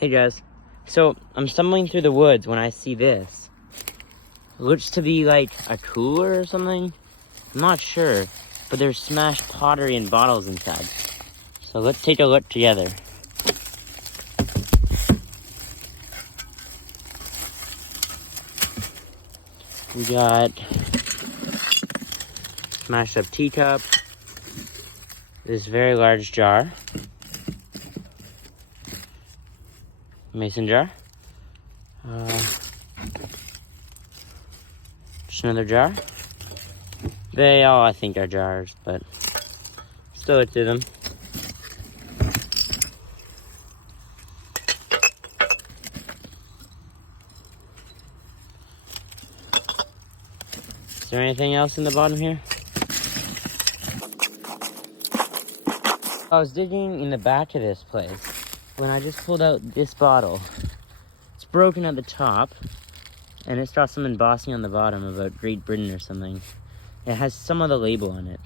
Hey guys, so I'm stumbling through the woods when I see this. It looks to be like a cooler or something. I'm not sure, but there's smashed pottery and bottles inside. So let's take a look together. We got smashed up teacup, this very large jar, mason jar, just another jar. They all, I think, are jars, but still look through them. Is there anything else in the bottom here? I was digging in the back of this place when I just pulled out this bottle. It's broken at the top, and it's got some embossing on the bottom about Great Britain or something. It has some other label on it.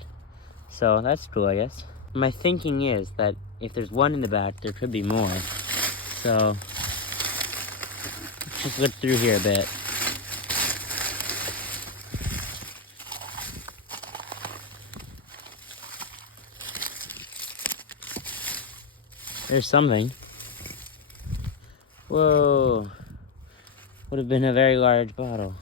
So that's cool, I guess. My thinking is that if there's one in the back, there could be more. So let's just look through here a bit. There's something. Whoa. Would have been a very large bottle.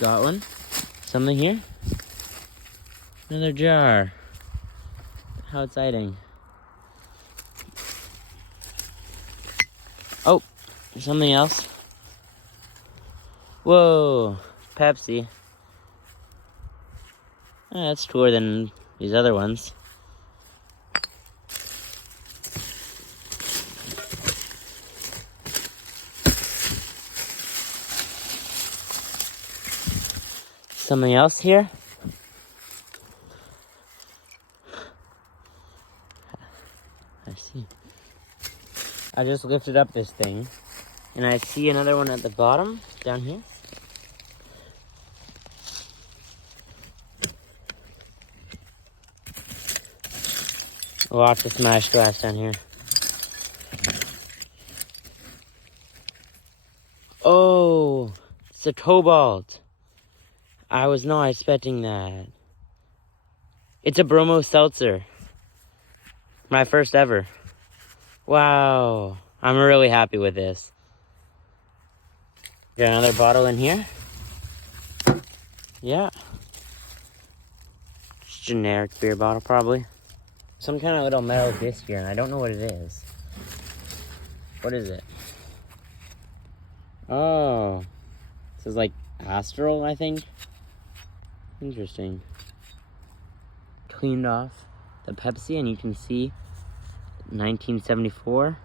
Got one. Something here. Another jar. How exciting. Oh, there's something else. Whoa, Pepsi. Oh, that's cooler than these other ones. Something else here? I see. I just lifted up this thing, and I see another one at the bottom, down here. Lots of smashed glass down here. Oh, it's a cobalt. I was not expecting that. It's a bromo seltzer. My first ever. Wow. I'm really happy with this. Got another bottle in here. Yeah. Just generic beer bottle, probably. Some kind of little metal disc here, and I don't know what it is. What is it? Oh. This is like Astral, I think. Interesting. Cleaned off the Pepsi, and you can see 1974.